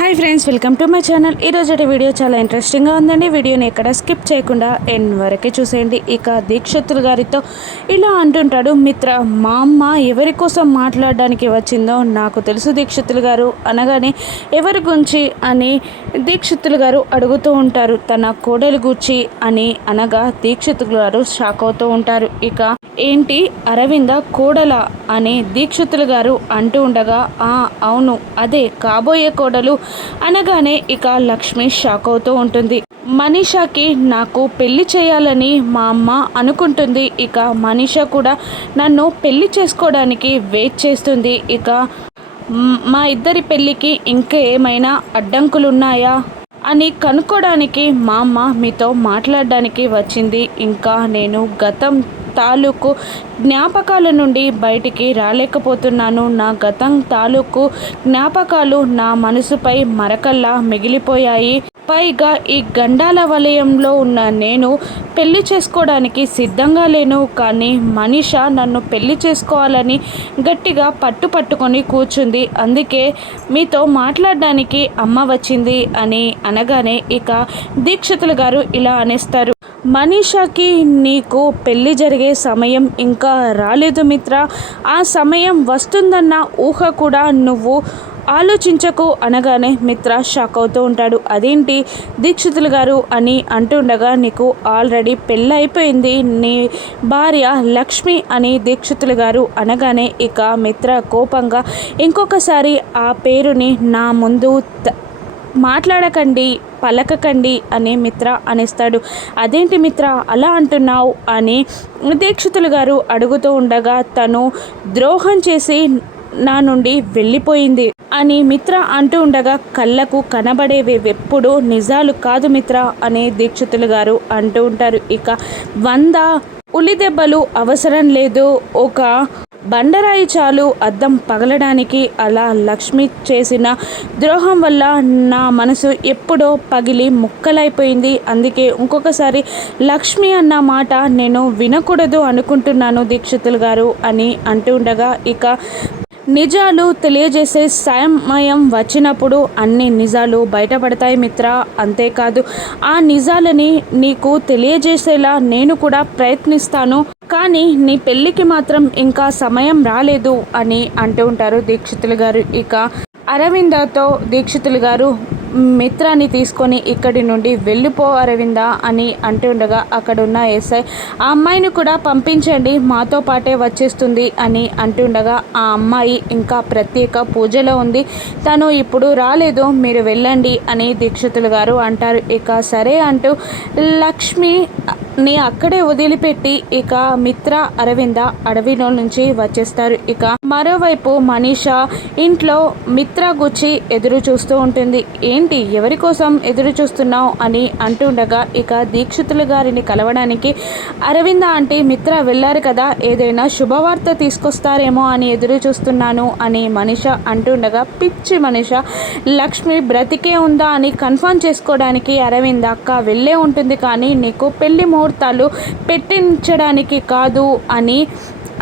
Hi friends, welcome to my channel. ఈరోజు video చాలా ఇంట్రెస్టింగ్గా ఉందండి. వీడియోని ఎక్కడ స్కిప్ చేయకుండా ఎండ్ వరకే చూసేయండి. ఇక దీక్షితులు గారితో ఇలా అంటుంటాడు మిత్ర, మా అమ్మ ఎవరి కోసం మాట్లాడడానికి వచ్చిందో నాకు తెలుసు దీక్షితులు గారు అనగానే, ఎవరి గురించి అని దీక్షితులు గారు అడుగుతూ ఉంటారు. తన కోడలి గురించి అని అనగా దీక్షితులు గారు షాక్ అవుతూ ఉంటారు. ఇక ఏంటి అరవింద కోడల అని దీక్షితులు గారు అంటూ ఉండగా, అవును అదే కాబోయే కోడలు అనగానే ఇక లక్ష్మి షాక్ అవుతూ ఉంటుంది. మనీషాకి నాకు పెళ్లి చేయాలని మా అమ్మ అనుకుంటుంది. ఇక మనీషా కూడా నన్ను పెళ్లి చేసుకోవడానికి వెయిట్ చేస్తుంది. ఇక మా ఇద్దరి పెళ్ళికి ఇంకా ఏమైనా అడ్డంకులున్నాయా అని కనుక్కోవడానికి మా అమ్మ మీతో మాట్లాడడానికి వచ్చింది. ఇంకా నేను గతం తాలూకు జ్ఞాపకాల నుండి బయటికి రాలేకపోతున్నాను. నా గతం తాలూకు జ్ఞాపకాలు నా మనసుపై మరకల్లా మిగిలిపోయాయి. పైగా ఈ గండాల వలయంలో ఉన్న నేను పెళ్లి చేసుకోవడానికి సిద్ధంగా లేను. కానీ మనీషా నన్ను పెళ్లి చేసుకోవాలని గట్టిగా పట్టుకొని కూర్చుంది. అందుకే మీతో మాట్లాడడానికి అమ్మ వచ్చింది అని అనగానే ఇక దీక్షితులు గారు ఇలా అనేస్తారు. మనీషాకి నీకు పెళ్లి జరిగే సమయం ఇంకా రాలేదు మిత్ర. ఆ సమయం వస్తుందన్న ఊహ కూడా నువ్వు ఆలోచించకు అనగానే మిత్ర షాక్ అవుతూ ఉంటాడు. అదేంటి దీక్షితులు గారు అని అంటుండగా, నీకు ఆల్రెడీ పెళ్ళి అయిపోయింది, నీ భార్య లక్ష్మి అని దీక్షితులు గారు అనగానే ఇక మిత్ర కోపంగా, ఇంకొకసారి ఆ పేరుని నా ముందు మాట్లాడకండి, పలకకండి అని మిత్ర అనేస్తాడు. అదేంటి మిత్ర అలా అంటున్నావు అని దీక్షితులు గారు అడుగుతూ ఉండగా, తను ద్రోహం చేసి నా నుండి వెళ్ళిపోయింది అని మిత్ర అంటూ ఉండగా, కళ్ళకు కనబడేవి ఎప్పుడు నిజాలు కాదు మిత్ర అని దీక్షితులు గారు అంటూ ఉంటారు. ఇక 100 ఉలి దెబ్బలు అవసరం లేదు, ఒక బండరాయి చాలు అద్దం పగలడానికి. అలా లక్ష్మి చేసిన ద్రోహం వల్ల నా మనసు ఎప్పుడో పగిలి ముక్కలైపోయింది. అందుకే ఇంకొకసారి లక్ష్మి అన్న మాట నేను వినకూడదు అనుకుంటున్నాను దీక్షితులు గారు అని అంటూ ఉండగా, ఇక నిజాలు తెలియజేసే సమయం వచ్చినప్పుడు అన్ని నిజాలు బయటపడతాయి మిత్ర. అంతేకాదు ఆ నిజాలని నీకు తెలియజేసేలా నేను కూడా ప్రయత్నిస్తాను. కానీ నీ పెళ్ళికి మాత్రం ఇంకా సమయం రాలేదు అని అంటూ ఉంటారు దీక్షితులు గారు. ఇక అరవిందతో దీక్షితులు గారు మిత్రాన్ని తీసుకొని ఇక్కడి నుండి వెళ్ళిపో అరవింద అని అంటుండగా, అక్కడున్న ఎస్ఐ ఆ అమ్మాయిని కూడా పంపించండి, మాతో పాటే వచ్చేస్తుంది అని అంటుండగా, ఆ అమ్మాయి ఇంకా ప్రత్యేక పూజలో ఉంది, తను ఇప్పుడు రాలేదు, మీరు వెళ్ళండి అని దీక్షితులు గారు అంటారు. ఇక సరే అంటూ లక్ష్మిని అక్కడే వదిలిపెట్టి ఇక మిత్ర అరవింద అడవిలో నుంచి వచ్చేస్తారు. ఇక మరోవైపు మనీషా ఇంట్లో మిత్ర గుచ్చి ఎదురు చూస్తూ ఉంటుంది. ఏంటి ఎవరి కోసం ఎదురు చూస్తున్నావు అని అంటుండగా, ఇక దీక్షితులు గారిని కలవడానికి అరవింద ఆంటీ మిత్ర వెళ్ళారు కదా, ఏదైనా శుభవార్త తీసుకొస్తారేమో అని ఎదురు చూస్తున్నాను అని మనీష అంటుండగా, పిచ్చి మనీష, లక్ష్మి బ్రతికే ఉందా అని కన్ఫర్మ్ చేసుకోవడానికి అరవింద అక్క వెళ్ళే ఉంటుంది, కానీ నీకు పెళ్లి ముహూర్తాలు పెట్టించడానికి కాదు అని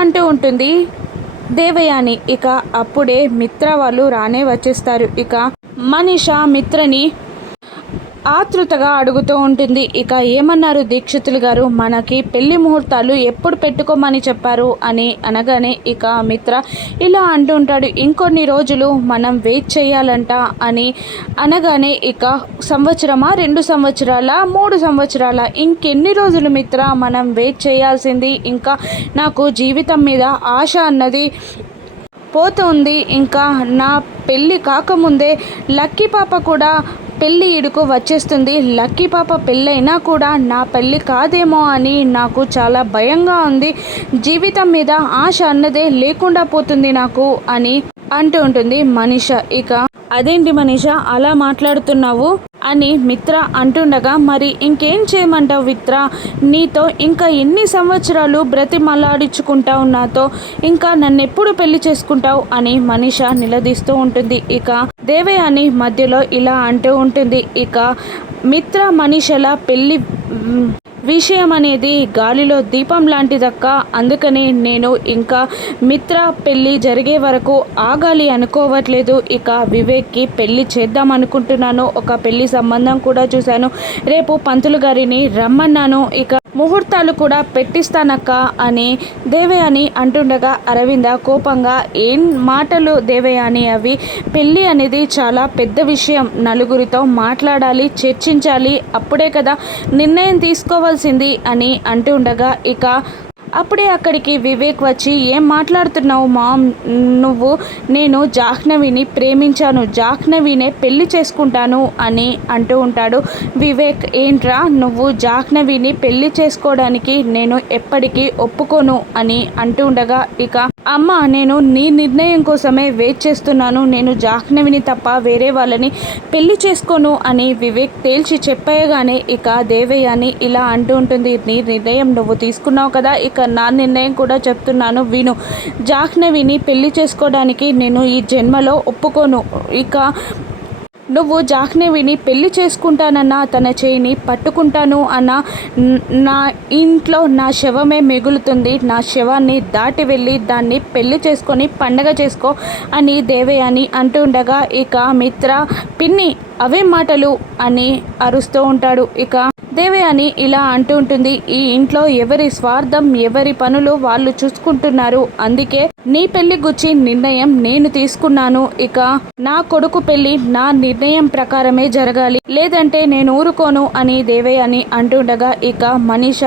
అంటూ ఉంటుంది దేవయాని. ఇక అప్పుడే మిత్ర వాళ్ళు రానే వచ్చేస్తారు. ఇక మనీషా మిత్రని ఆతృతగా అడుగుతూ ఉంటుంది. ఇక ఏమన్నారు దీక్షితులు గారు, మనకి పెళ్లి ముహూర్తాలు ఎప్పుడు పెట్టుకోమని చెప్పారు అని అనగానే ఇక మిత్ర ఇలా అంటూ ఉంటాడు, ఇంకొన్ని రోజులు మనం వెయిట్ చేయాలంట అని అనగానే ఇక సంవత్సరమా, 2 సంవత్సరాల, 3 సంవత్సరాల, ఇంకెన్ని రోజులు మిత్ర మనం వెయిట్ చేయాల్సింది. ఇంకా నాకు జీవితం మీద ఆశ అన్నది పోతుంది. ఇంకా నా పెళ్ళి కాకముందే లక్కీ పాప కూడా పెళ్ళి ఈడుకు వచ్చేస్తుంది. లక్కీ పాప పెళ్ళైనా కూడా నా పెళ్ళి కాదేమో అని నాకు చాలా భయంగా ఉంది. జీవితం మీద ఆశ అన్నదే లేకుండా పోతుంది నాకు అని అంటూ ఉంటుంది మనీష. ఇక అదేంటి మనీష అలా మాట్లాడుతున్నావు అని మిత్ర అంటుండగా, మరి ఇంకేం చేయమంటావు మిత్ర, నీతో ఇంకా ఎన్ని సంవత్సరాలు బ్రతిమలాడించుకుంటావు నాతో, ఇంకా నన్ను ఎప్పుడు పెళ్లి చేసుకుంటావు అని మనీష నిలదీస్తూ ఉంటుంది. ఇక దేవయాని మధ్యలో ఇలా అంటూ ఉంటుంది. ఇక మిత్ర మనీషల విషయం అనేది గాలిలో దీపం లాంటిదక్క. అందుకనే నేను ఇంకా మిత్ర పెళ్ళి జరిగే వరకు ఆగాలి అనుకోవట్లేదు. ఇక వివేక్కి పెళ్ళి చేద్దాం అనుకుంటున్నాను. ఒక పెళ్లి సంబంధం కూడా చూశాను. రేపు పంతులు గారిని రమ్మన్నాను. ఇక ముహూర్తాలు కూడా పెట్టిస్తానక్క అని దేవయాని అంటుండగా అరవింద కోపంగా, ఏం మాటలు దేవయాని అవి? పెళ్ళి అనేది చాలా పెద్ద విషయం. నలుగురితో మాట్లాడాలి, చర్చించాలి, అప్పుడే కదా నిర్ణయం తీసుకోవాల్సింది అని అంటుండగా ఇక అప్పుడే అక్కడికి వివేక్ వచ్చి, ఏం మాట్లాడుతున్నావు మామ్ నువ్వు? నేను జాహ్నవిని ప్రేమించాను, జాహ్నవినే పెళ్లి చేసుకుంటాను అని అంటూ ఉంటాడు. వివేక్, ఏంట్రా నువ్వు జాహ్నవిని పెళ్లి చేసుకోవడానికి నేను ఎప్పటికీ ఒప్పుకోను అని అంటూ ఉండగా ఇక అమ్మ, నేను నీ నిర్ణయం కోసమే వెయిట్ చేస్తున్నాను. నేను జాహ్నవిని తప్ప వేరే వాళ్ళని పెళ్లి చేసుకోను అని వివేక్ తేల్చి చెప్పగానే ఇక దేవయాని ఇలా అంటూ ఉంటుంది, నీ నిర్ణయం నువ్వు తీసుకున్నావు కదా, ఇక నా నిర్ణయం కూడా చెప్తున్నాను విను. జాహ్నవిని పెళ్లి చేసుకోవడానికి నేను ఈ జన్మలో ఒప్పుకోను. ఇక నువ్వు జాహ్నవిని పెళ్లి చేసుకుంటానన్నా తన చేయిని పట్టుకుంటాను అన్న నా ఇంట్లో నా శవమే మిగులుతుంది. నా శవాన్ని దాటి వెళ్ళి దాన్ని పెళ్లి చేసుకొని పండగ చేసుకో అని దేవయాని అంటుండగా ఇక మిత్ర, పిన్ని అవే మాటలు అని అరుస్తూ ఉంటాడు. ఇక దేవయాని ఇలా అంటూ ఉంటుంది, ఈ ఇంట్లో ఎవరి స్వార్థం ఎవరి పనులు వాళ్ళు చూసుకుంటున్నారు. అందుకే నీ పెళ్లి గుచ్చి నిర్ణయం నేను తీసుకున్నాను. ఇక నా కొడుకు పెళ్లి నా నిర్ణయం ప్రకారమే జరగాలి, లేదంటే నేను ఊరుకోను అని దేవయాని అంటుండగా ఇక మనీష,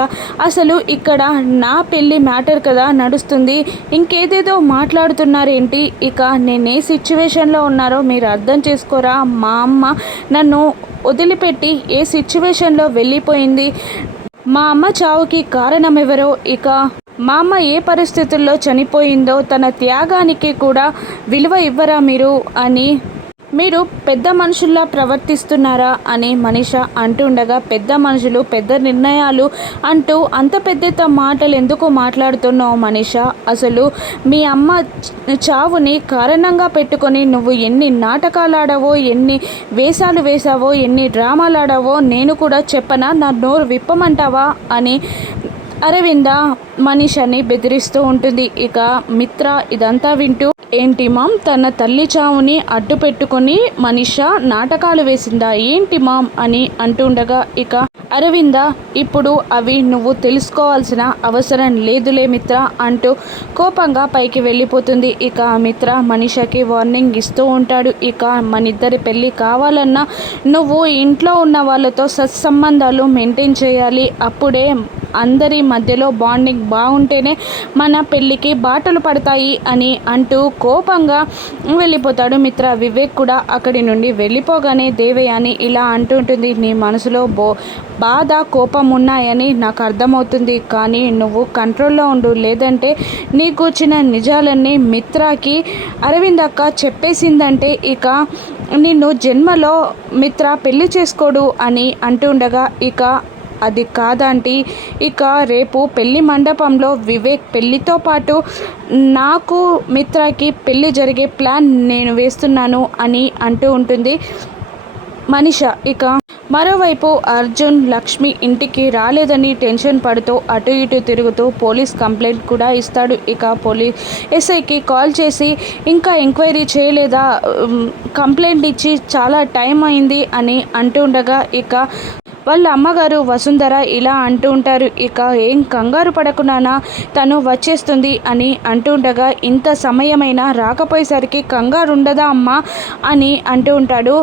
అసలు ఇక్కడ నా పెళ్లి మ్యాటర్ కదా నడుస్తుంది, ఇంకేదేదో మాట్లాడుతున్నారేంటి? ఇక నేనే సిచ్యువేషన్లో ఉన్నారో మీరు అర్థం చేసుకోరా? మా అమ్మ నన్ను వదిలిపెట్టి ఏ సిచ్యువేషన్లో వెళ్ళిపోయింది, మా అమ్మ చావుకి కారణం ఎవరో, ఇక మా అమ్మ ఏ పరిస్థితుల్లో చనిపోయిందో తన త్యాగానికి కూడా విలువ ఇవ్వరా మీరు అని, మీరు పెద్ద మనుషుల్లా ప్రవర్తిస్తున్నారా అని మనీష అంటుండగా, పెద్ద మనుషులు పెద్ద నిర్ణయాలు అంటూ అంత పెద్ద మాటలు ఎందుకు మాట్లాడుతున్నావు మనీష? అసలు మీ అమ్మ చావుని కారణంగా పెట్టుకొని నువ్వు ఎన్ని నాటకాలు ఆడావో, ఎన్ని వేషాలు వేసావో, ఎన్ని డ్రామాలు ఆడావో నేను కూడా చెప్పనా? నా నోరు విప్పమంటావా అని అరవింద మనీషని బెదిరిస్తూ ఉంటుంది. ఇక మిత్ర ఇదంతా వింటూ, ఏంటి మామ్, తన తల్లి చావుని అడ్డు పెట్టుకొని మనీష నాటకాలు వేసిందా ఏంటి మామ్ అని అంటుండగా ఇక అరవింద, ఇప్పుడు అవి నువ్వు తెలుసుకోవాల్సిన అవసరం లేదులే మిత్ర అంటూ కోపంగా పైకి వెళ్ళిపోతుంది. ఇక మిత్ర మనీషకి వార్నింగ్ ఇస్తూ ఉంటాడు. ఇక మనిద్దరి పెళ్ళి కావాలన్నా నువ్వు ఇంట్లో ఉన్న వాళ్ళతో సత్సంబంధాలు మెయింటైన్ చేయాలి, అప్పుడే అందరి మధ్యలో బాండింగ్ బాగుంటేనే మన పెళ్ళికి బాటలు పడతాయి అని అంటూ కోపంగా వెళ్ళిపోతాడు మిత్ర. వివేక్ కూడా అక్కడి నుండి వెళ్ళిపోగానే దేవయాని ఇలా అంటుంటుంది, నీ మనసులో బాధ కోపం ఉన్నాయని నాకు అర్థమవుతుంది, కానీ నువ్వు కంట్రోల్లో ఉండు, లేదంటే నీకు వచ్చిన నిజాలన్నీ మిత్రకి అరవింద్ అక్క చెప్పేసిందంటే ఇక నిన్ను జన్మలో మిత్ర పెళ్లి చేసుకోడు అని అంటుండగా ఇక అది కాదంటీ, ఇక రేపు పెళ్లి మండపంలో వివేక్ పెళ్లితో పాటు నాకు మిత్రకి పెళ్లి జరిగే ప్లాన్ నేను వేస్తున్నాను అని అంటూ ఉంటుంది మనీష. ఇక మరోవైపు అర్జున్ లక్ష్మి ఇంటికి రాలేదని టెన్షన్ పడుతూ అటు ఇటు తిరుగుతూ పోలీస్ కంప్లైంట్ కూడా ఇస్తాడు. ఇక ఎస్ఐకి కాల్ చేసి ఇంకా ఎంక్వైరీ చేయలేదా, కంప్లైంట్ ఇచ్చి చాలా టైం అయింది అని అంటుండగా ఇక వాళ్ళ అమ్మగారు వసుంధర ఇలా అంటూ ఉంటారు, ఇక ఏం కంగారు పడకున్నానా, తను వచ్చేస్తుంది అని అంటుండగా, ఇంత సమయమైనా రాకపోయేసరికి కంగారు ఉండదా అమ్మా అని అంటూ ఉంటాడు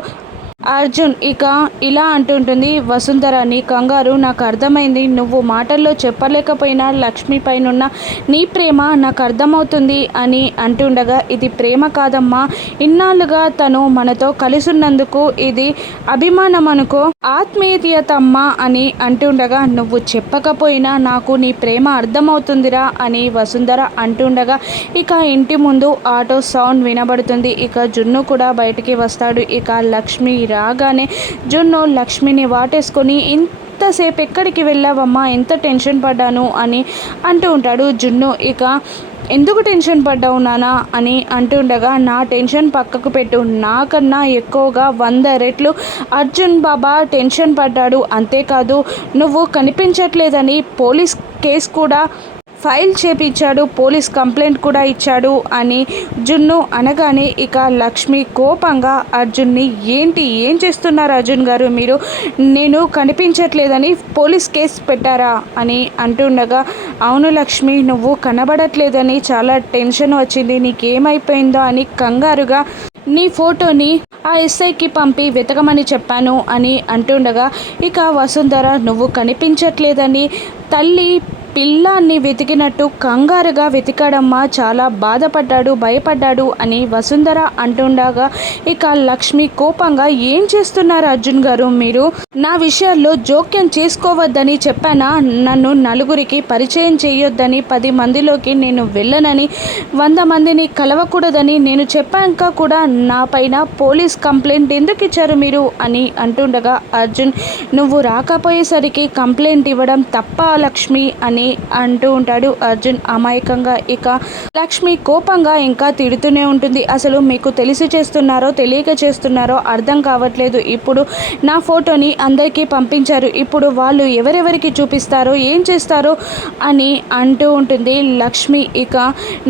అర్జున్. ఇక ఇలా అంటుంటుంది వసుంధర, నీ కంగారు నాకు అర్థమైంది, నువ్వు మాటల్లో చెప్పలేకపోయినా లక్ష్మి పైనున్న నీ ప్రేమ నాకు అర్థమవుతుంది అని అంటుండగా, ఇది ప్రేమ కాదమ్మా, ఇన్నాళ్ళుగా తను మనతో కలిసున్నందుకు ఇది అభిమానం అనుకో, ఆత్మీయతమ్మా అని అంటుండగా, నువ్వు చెప్పకపోయినా నాకు నీ ప్రేమ అర్థమవుతుందిరా అని వసుంధర అంటుండగా ఇక ఇంటి ముందు ఆటో సౌండ్ వినబడుతుంది. ఇక జున్ను కూడా బయటికి వస్తాడు. ఇక లక్ష్మి రాగానే జున్ను లక్ష్మిని వాటేసుకొని, ఇంతసేపు ఎక్కడికి వెళ్ళావమ్మా, ఎంత టెన్షన్ పడ్డాను అని అంటూ ఉంటాడు జున్ను. ఇక ఎందుకు టెన్షన్ పడ్డావు నానా అని అంటుండగా, నా టెన్షన్ పక్కకు పెట్టు, నాకన్నా ఎక్కువగా 100 రెట్లు అర్జున్ బాబా టెన్షన్ పడ్డాడు. అంతేకాదు నువ్వు కనిపించట్లేదని పోలీస్ కేసు కూడా ఫైల్ చేపించాడు, పోలీస్ కంప్లైంట్ కూడా ఇచ్చాడు అని జున్ను అనగానే ఇక లక్ష్మి కోపంగా అర్జున్ని, ఏం చేస్తున్నారు అర్జున్ గారు మీరు, నేను కనిపించట్లేదని పోలీస్ కేసు పెట్టారా అని అంటుండగా, అవును లక్ష్మి, నువ్వు కనబడట్లేదని చాలా టెన్షన్ వచ్చింది, నీకేమైపోయిందో అని కంగారుగా నీ ఫోటోని ఆ ఎస్ఐకి పంపి వెతకమని చెప్పాను అని అంటుండగా, ఇక వసుంధర, నువ్వు కనిపించట్లేదని తల్లి పిల్లాన్ని వెతికినట్టు కంగారుగా వెతికాడమ్మా, చాలా బాధపడ్డాడు, భయపడ్డాడు అని వసుంధర అంటుండగా, ఇక లక్ష్మి కోపంగా, ఏం చేస్తున్నారు అర్జున్ గారు మీరు, నా విషయాల్లో జోక్యం చేసుకోవద్దని చెప్పానా, నన్ను నలుగురికి పరిచయం చేయొద్దని, 10 మందిలోకి నేను వెళ్ళనని, 100 మందిని కలవకూడదని నేను చెప్పాక కూడా నా పైన పోలీస్ కంప్లైంట్ ఎందుకు ఇచ్చారు మీరు అని అంటుండగా, అర్జున్, నువ్వు రాకపోయేసరికి కంప్లైంట్ ఇవ్వడం తప్ప లక్ష్మి అని అంటూ ఉంటాడు అర్జున్ అమాయకంగా. ఇక లక్ష్మి కోపంగా ఇంకా తిడుతూనే ఉంటుంది. అసలు మీకు తెలిసి చేస్తున్నారో తెలియక చేస్తున్నారో అర్థం కావట్లేదు, ఇప్పుడు నా ఫోటోని అందరికీ పంపించారు, ఇప్పుడు వాళ్ళు ఎవరెవరికి చూపిస్తారో ఏం చేస్తారో అని అంటూ ఉంటుంది లక్ష్మి. ఇక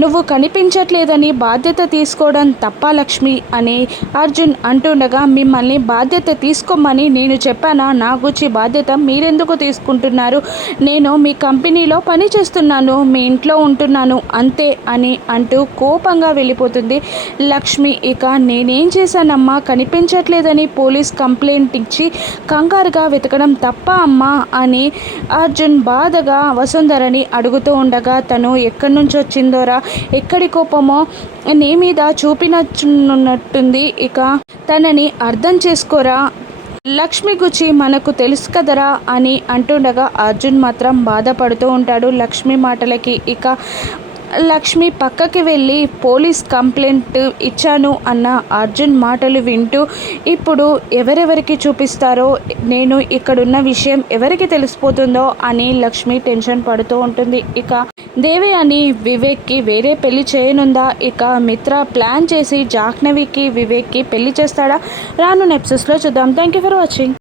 నువ్వు కనిపించట్లేదని బాధ్యత తీసుకోవడం తప్ప లక్ష్మి అని అర్జున్ అంటుండగా, మిమ్మల్ని బాధ్యత తీసుకోమని నేను చెప్పానా, నా గురించి బాధ్యత మీరెందుకు తీసుకుంటున్నారు, నేను మీ కంపెనీలో పని చేస్తున్నాను, మీ ఇంట్లో ఉంటున్నాను అంతే అని అంటూ కోపంగా వెళ్ళిపోతుంది లక్ష్మి. ఇక నేనేం చేశానమ్మా, కనిపించట్లేదని పోలీస్ కంప్లైంట్ ఇచ్చి కంగారుగా వెతకడం తప్ప అమ్మా అని అర్జున్ బాధగా వసుంధరని అడుగుతూ ఉండగా, తను ఎక్కడి నుంచి వచ్చిందోరా, ఎక్కడి కోపమో నీ మీద చూపినట్టున్నట్టుంది, ఇక తనని అర్థం చేసుకోరా, లక్ష్మి గురించి మనకు తెలుసు కదరా అని అంటుండగా, అర్జున్ మాత్రం బాధపడుతూ ఉంటాడు లక్ష్మి మాటలకి. ఇక లక్ష్మి పక్కకి వెళ్ళి పోలీస్ కంప్లైంట్ ఇచ్చాను అన్న అర్జున్ మాటలు వింటూ, ఇప్పుడు ఎవరెవరికి చూపిస్తారో, నేను ఇక్కడున్న విషయం ఎవరికి తెలిసిపోతుందో అని లక్ష్మి టెన్షన్ పడుతూ ఉంటుంది. ఇక దేవి అని వివేక్కి వేరే పెళ్లి చేయనుందా, ఇక మిత్ర ప్లాన్ చేసి జాహ్నవికి వివేక్కి పెళ్లి చేస్తాడా, రాను ఎపిసోడ్స్లో చూద్దాం. Thank you for watching.